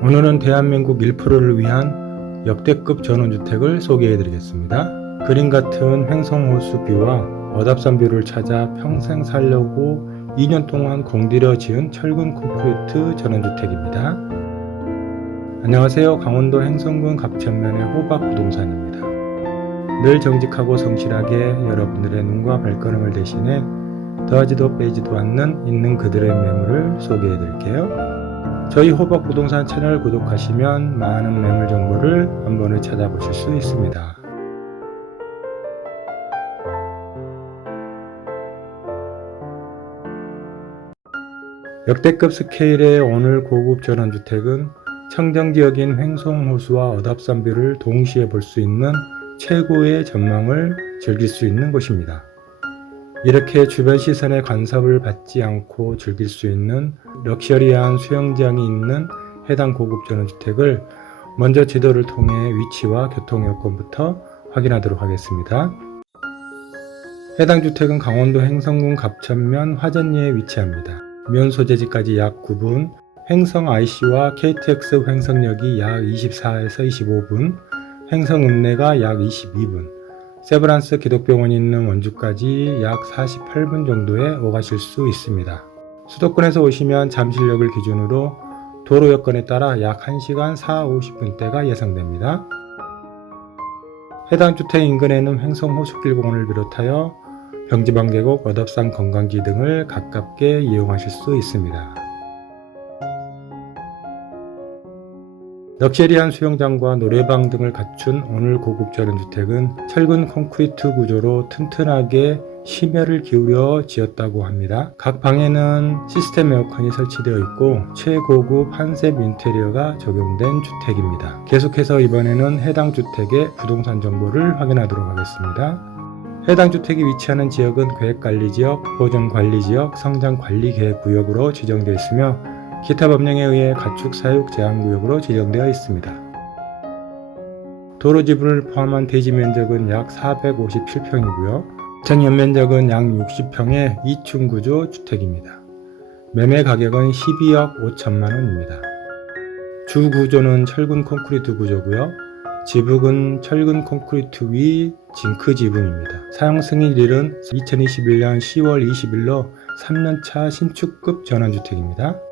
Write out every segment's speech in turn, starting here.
오늘은 대한민국 1%를 위한 역대급 전원주택을 소개해 드리겠습니다. 그림 같은 횡성호수 뷰와 어답산 뷰를 찾아 평생 살려고 2년 동안 공들여 지은 철근 콘크리트 전원주택입니다. 안녕하세요. 강원도 횡성군 갑천면의 호박 부동산입니다. 늘 정직하고 성실하게 여러분들의 눈과 발걸음을 대신해 더하지도 빼지도 않는 있는 그들의 매물을 소개해 드릴게요. 저희 호박 부동산 채널 구독하시면 많은 매물 정보를 한 번에 찾아보실 수 있습니다. 역대급 스케일의 오늘 고급 전원주택은 청정지역인 횡성호수와 어답산뷰를 동시에 볼 수 있는 최고의 전망을 즐길 수 있는 곳입니다. 이렇게 주변 시선의 간섭을 받지 않고 즐길 수 있는 럭셔리한 수영장이 있는 해당 고급 전원주택을 먼저 지도를 통해 위치와 교통 여건부터 확인하도록 하겠습니다. 해당 주택은 강원도 횡성군 갑천면 화전리에 위치합니다. 면 소재지까지 약 9분, 횡성 IC와 KTX 횡성역이 약 24에서 25분, 횡성 읍내가 약 22분, 세브란스 기독병원이 있는 원주까지 약 48분 정도에 오가실 수 있습니다. 수도권에서 오시면 잠실역을 기준으로 도로 여건에 따라 약 1시간 4, 50분대가 예상됩니다. 해당 주택 인근에는 횡성 호수길공원을 비롯하여 병지방 계곡, 어답산 관광지 등을 가깝게 이용하실 수 있습니다. 럭셔리한 수영장과 노래방 등을 갖춘 오늘 고급 전원주택은 철근 콘크리트 구조로 튼튼하게 심혈을 기울여 지었다고 합니다. 각 방에는 시스템 에어컨이 설치되어 있고 최고급 한셉 인테리어가 적용된 주택입니다. 계속해서 이번에는 해당 주택의 부동산 정보를 확인하도록 하겠습니다. 해당 주택이 위치하는 지역은 계획관리지역, 보존관리지역, 성장관리계획구역으로 지정되어 있으며 기타 법령에 의해 가축 사육 제한구역으로 지정되어 있습니다. 도로 지분을 포함한 대지 면적은 약 457평이고요. 전 연면적은 약 60평의 2층 구조 주택입니다. 매매 가격은 12억 5천만 원입니다. 주 구조는 철근 콘크리트 구조고요. 지붕은 철근 콘크리트 위 징크 지붕입니다. 사용 승인일은 2021년 10월 20일로 3년차 신축급 전원주택입니다.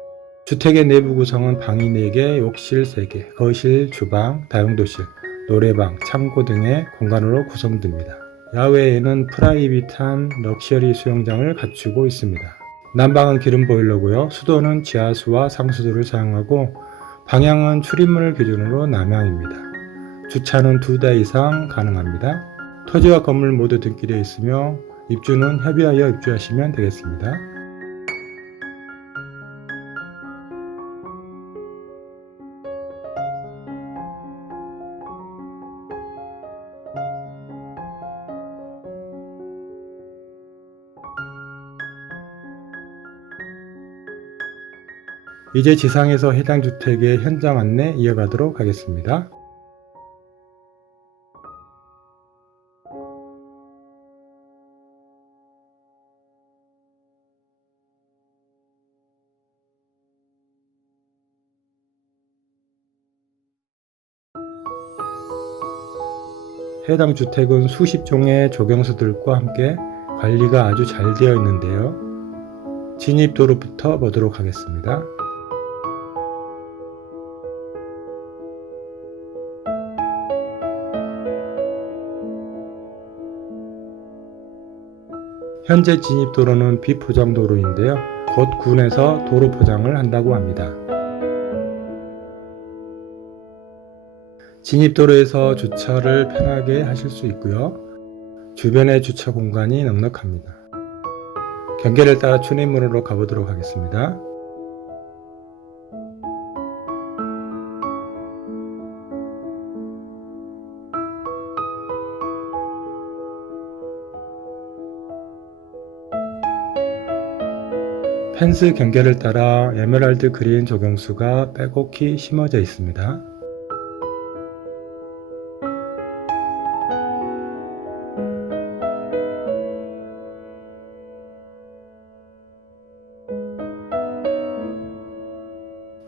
주택의 내부 구성은 방이 4개, 욕실 3개, 거실, 주방, 다용도실, 노래방, 창고 등의 공간으로 구성됩니다. 야외에는 프라이빗한 럭셔리 수영장을 갖추고 있습니다. 난방은 기름 보일러고요. 수도는 지하수와 상수도를 사용하고 방향은 출입문을 기준으로 남향입니다. 주차는 두 대 이상 가능합니다. 토지와 건물 모두 등기되어 있으며 입주는 협의하여 입주하시면 되겠습니다. 이제 지상에서 해당 주택의 현장 안내 이어가도록 하겠습니다. 해당 주택은 수십 종의 조경수들과 함께 관리가 아주 잘 되어 있는데요. 진입도로부터 보도록 하겠습니다. 현재 진입도로는 비포장도로인데요. 곧 군에서 도로 포장을 한다고 합니다. 진입도로에서 주차를 편하게 하실 수 있고요. 주변의 주차 공간이 넉넉합니다. 경계를 따라 출입문으로 가보도록 하겠습니다. 펜스 경계를 따라 에메랄드 그린 조경수가 빼곡히 심어져 있습니다.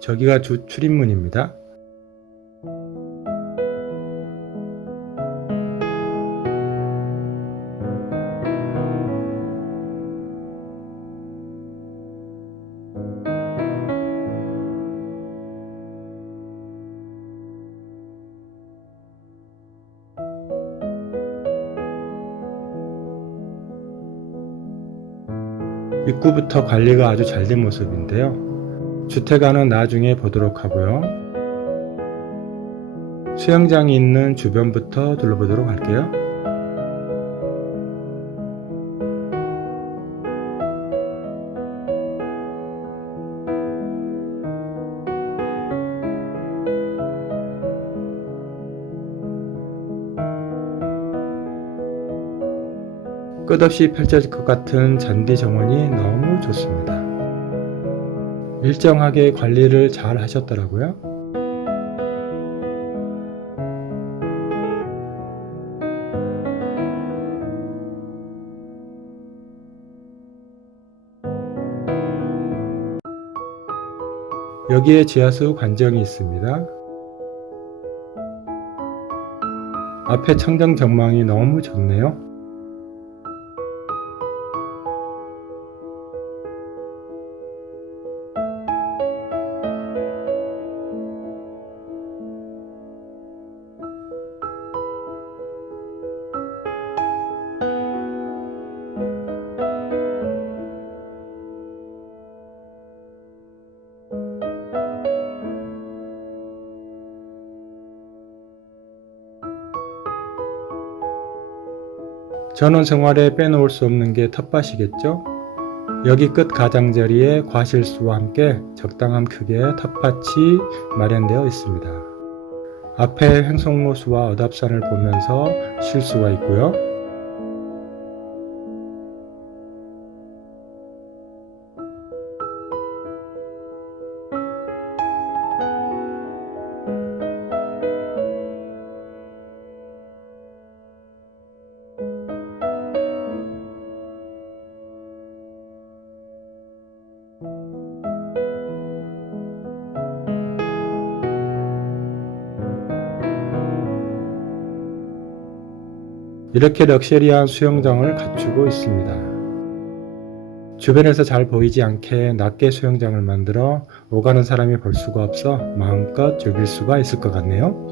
저기가 주 출입문입니다. 입구부터 관리가 아주 잘 된 모습인데요. 주택안은 나중에 보도록 하고요. 수영장이 있는 주변부터 둘러보도록 할게요. 끝없이 펼쳐질 것 같은 잔디 정원이 너무 좋습니다. 일정하게 관리를 잘 하셨더라고요. 여기에 지하수 관정이 있습니다. 앞에 청정 전망이 너무 좋네요. 전원 생활에 빼놓을 수 없는 게 텃밭이겠죠? 여기 끝 가장자리에 과실수와 함께 적당한 크기의 텃밭이 마련되어 있습니다. 앞에 횡성모수와 어답산을 보면서 쉴 수가 있고요. 이렇게 럭셔리한 수영장을 갖추고 있습니다. 주변에서 잘 보이지 않게 낮게 수영장을 만들어 오가는 사람이 볼 수가 없어 마음껏 즐길 수가 있을 것 같네요.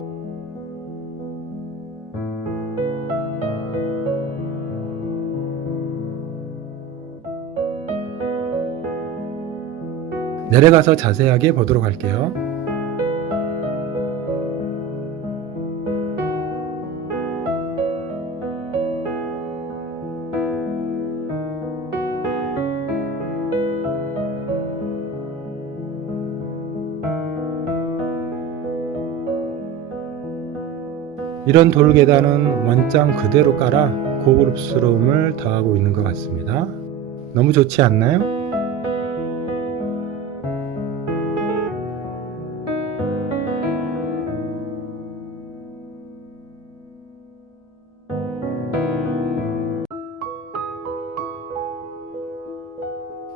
내려가서 자세하게 보도록 할게요. 이런 돌 계단은 원장 그대로 깔아 고급스러움을 더하고 있는 것 같습니다. 너무 좋지 않나요?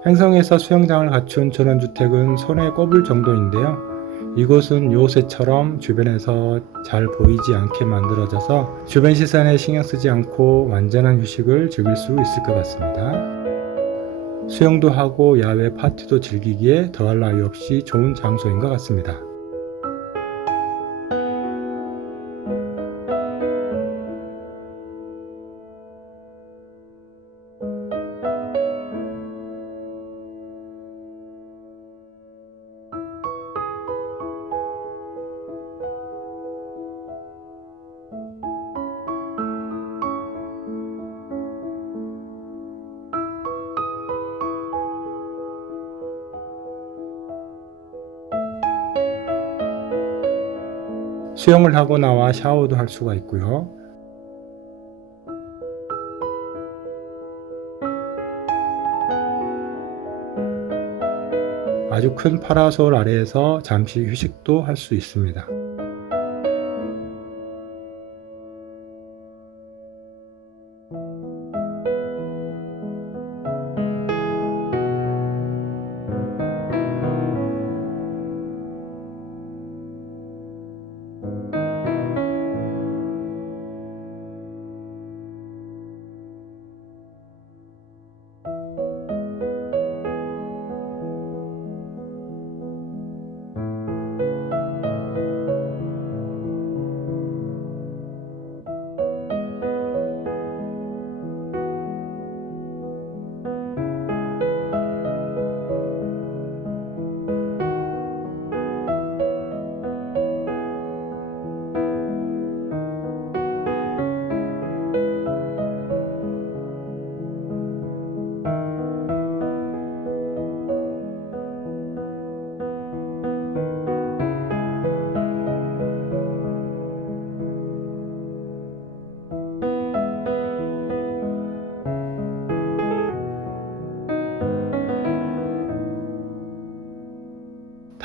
행성에서 수영장을 갖춘 전원주택은 손에 꼽을 정도인데요. 이곳은 요새처럼 주변에서 잘 보이지 않게 만들어져서 주변 시선에 신경 쓰지 않고 완전한 휴식을 즐길 수 있을 것 같습니다. 수영도 하고 야외 파티도 즐기기에 더할 나위 없이 좋은 장소인 것 같습니다. 수영을 하고 나와 샤워도 할 수가 있고요. 아주 큰 파라솔 아래에서 잠시 휴식도 할 수 있습니다.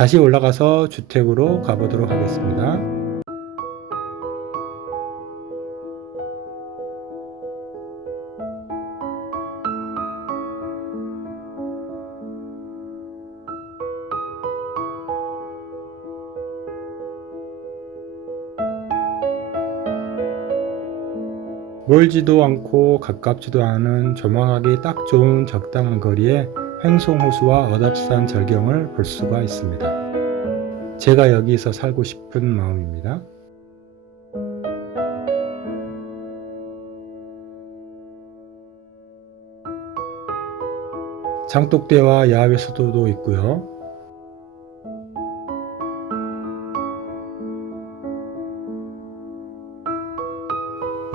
다시 올라가서 주택으로 가보도록 하겠습니다. 멀지도 않고 가깝지도 않은 조망하기 딱 좋은 적당한 거리에 횡송호수와 어답산 절경을 볼 수가 있습니다. 제가 여기서 살고 싶은 마음입니다. 장독대와 야외 수도도 있고요.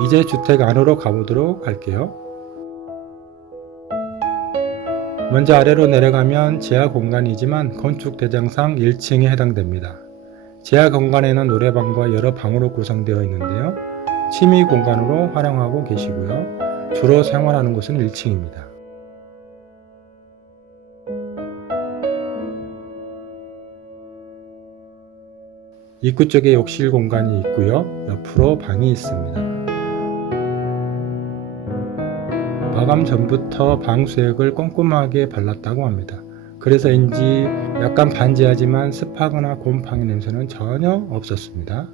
이제 주택 안으로 가보도록 할게요. 먼저 아래로 내려가면 지하 공간이지만 건축 대장상 1층에 해당됩니다. 지하 공간에는 노래방과 여러 방으로 구성되어 있는데요. 취미 공간으로 활용하고 계시고요. 주로 생활하는 곳은 1층입니다. 입구 쪽에 욕실 공간이 있고요. 옆으로 방이 있습니다. 마감 전부터 방수액을 꼼꼼하게 발랐다고 합니다. 그래서인지 약간 반지하지만 습하거나 곰팡이 냄새는 전혀 없었습니다.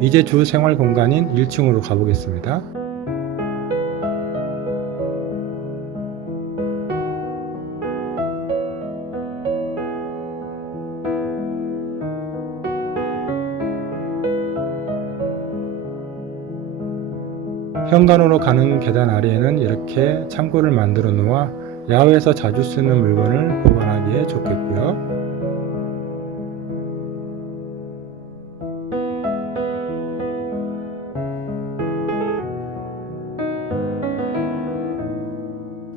이제 주 생활 공간인 1층으로 가보겠습니다. 현관으로 가는 계단 아래에는 이렇게 창고를 만들어 놓아 야외에서 자주 쓰는 물건을 보관하기에 좋겠고요.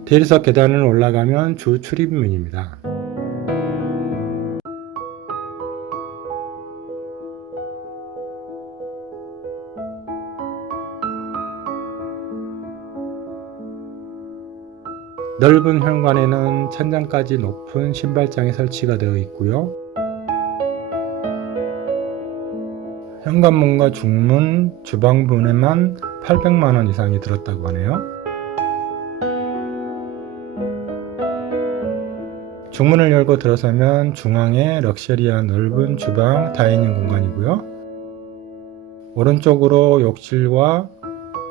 대리석 계단을 올라가면 주 출입문입니다. 넓은 현관에는 천장까지 높은 신발장이 설치가 되어 있고요. 현관문과 중문, 주방문에만 800만원 이상이 들었다고 하네요. 중문을 열고 들어서면 중앙에 럭셔리한 넓은 주방 다이닝 공간이고요. 오른쪽으로 욕실과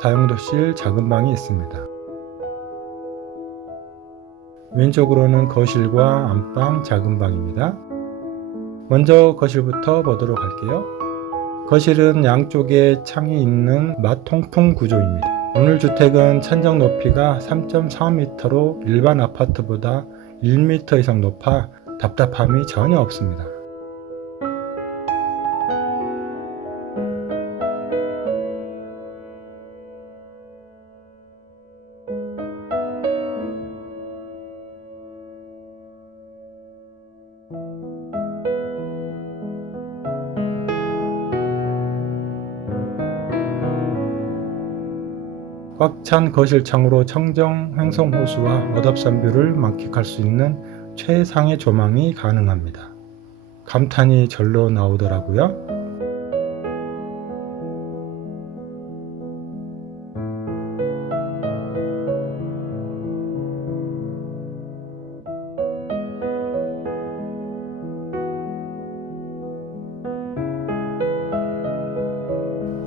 다용도실 작은 방이 있습니다. 왼쪽으로는 거실과 안방, 작은 방입니다. 먼저 거실부터 보도록 할게요. 거실은 양쪽에 창이 있는 마통풍 구조입니다. 오늘 주택은 천정 높이가 3.4m로 일반 아파트보다 1m 이상 높아 답답함이 전혀 없습니다. 꽉 찬 거실 창으로 청정 횡성 호수와 어답산뷰를 만끽할 수 있는 최상의 조망이 가능합니다. 감탄이 절로 나오더라고요.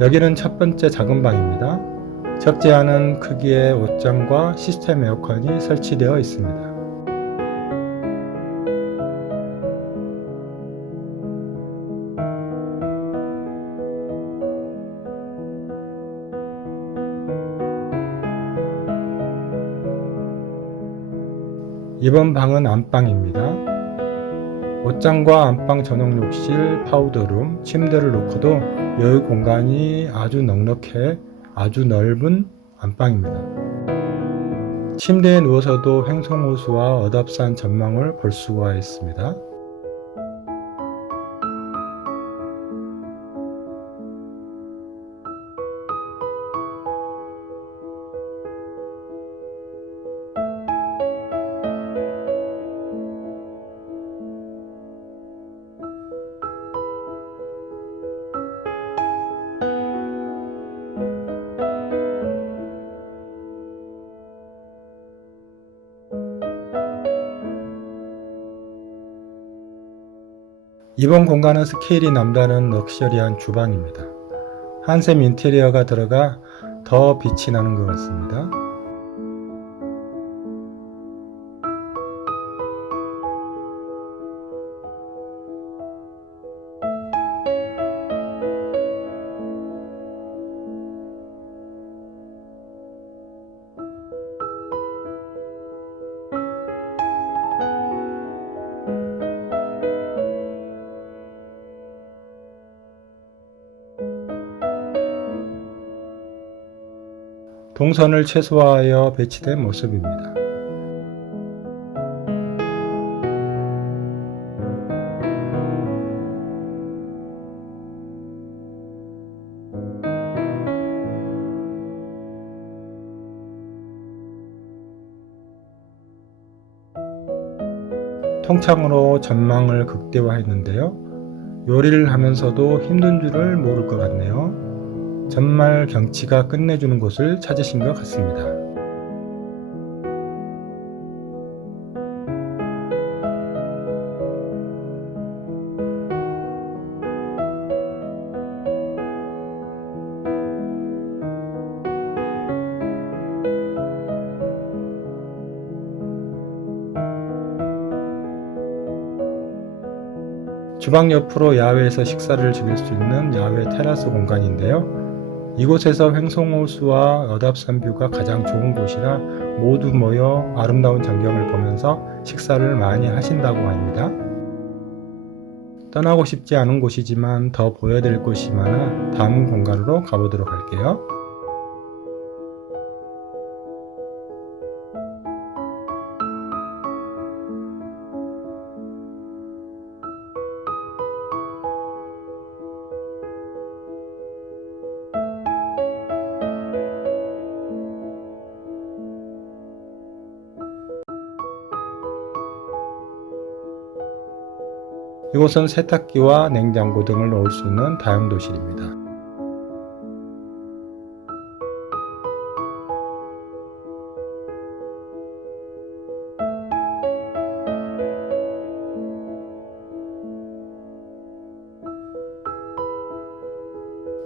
여기는 첫 번째 작은 방입니다. 않은 크기의 옷장과 시스템 에어컨이 설치되어 있습니다. 이번 방은 안방입니다. 옷장과 안방 전용 욕실, 파우더룸, 침대를 놓고도 여유 공간이 아주 넉넉해 아주 넓은 안방입니다. 침대에 누워서도 횡성호수와 어답산 전망을 볼 수가 있습니다. 이번 공간은 스케일이 남다른 럭셔리한 주방입니다. 한샘 인테리어가 들어가 더 빛이 나는 것 같습니다. 동선을 최소화하여 배치된 모습입니다. 통창으로 전망을 극대화했는데요. 요리를 하면서도 힘든 줄을 모를 것 같네요. 정말 경치가 끝내주는 곳을 찾으신 것 같습니다. 주방 옆으로 야외에서 식사를 즐길 수 있는 야외 테라스 공간인데요. 이곳에서 횡성호수와 어답산 뷰가 가장 좋은 곳이라 모두 모여 아름다운 전경을 보면서 식사를 많이 하신다고 합니다. 떠나고 싶지 않은 곳이지만 더 보여드릴 곳이 많아 다음 공간으로 가보도록 할게요. 이곳은 세탁기와 냉장고 등을 넣을 수 있는 다용도실입니다.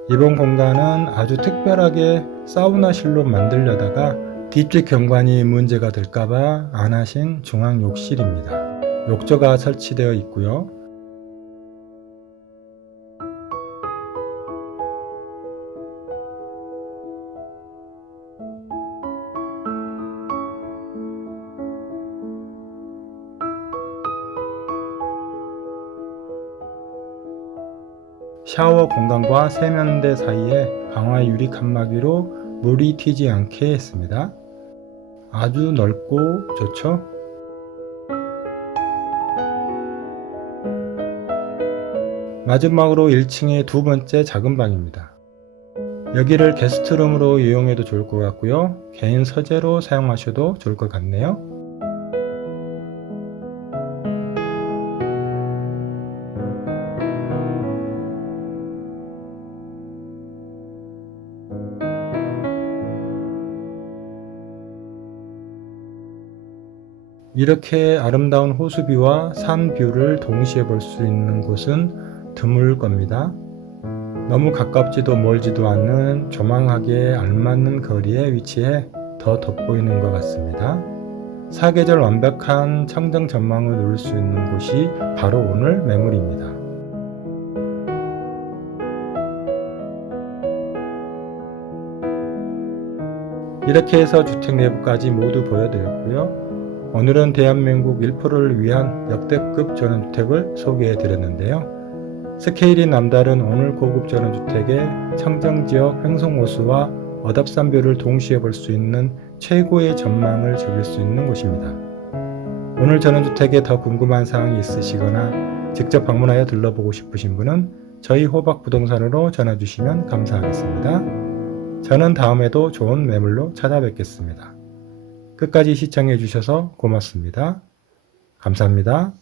이번 공간은 아주 특별하게 사우나실로 만들려다가 뒤쪽 경관이 문제가 될까봐 안 하신 중앙 욕실입니다. 욕조가 설치되어 있고요. 샤워 공간과 세면대 사이에 강화 유리 칸막이로 물이 튀지 않게 했습니다. 아주 넓고 좋죠? 마지막으로 1층의 두 번째 작은 방입니다. 여기를 게스트룸으로 이용해도 좋을 것 같고요. 개인 서재로 사용하셔도 좋을 것 같네요. 이렇게 아름다운 호수뷰와 산 뷰를 동시에 볼 수 있는 곳은 드물 겁니다. 너무 가깝지도 멀지도 않는 조망하기에 알맞는 거리에 위치해 더 돋보이는 것 같습니다. 사계절 완벽한 청정 전망을 누릴 수 있는 곳이 바로 오늘 매물입니다. 이렇게 해서 주택 내부까지 모두 보여드렸고요. 오늘은 대한민국 1%를 위한 역대급 전원주택을 소개해 드렸는데요. 스케일이 남다른 오늘 고급 전원주택의 청정지역 횡성호수와 어답산뷰를 동시에 볼 수 있는 최고의 전망을 즐길 수 있는 곳입니다. 오늘 전원주택에 더 궁금한 사항이 있으시거나 직접 방문하여 들러보고 싶으신 분은 저희 호박부동산으로 전화 주시면 감사하겠습니다. 저는 다음에도 좋은 매물로 찾아뵙겠습니다. 끝까지 시청해 주셔서 고맙습니다. 감사합니다.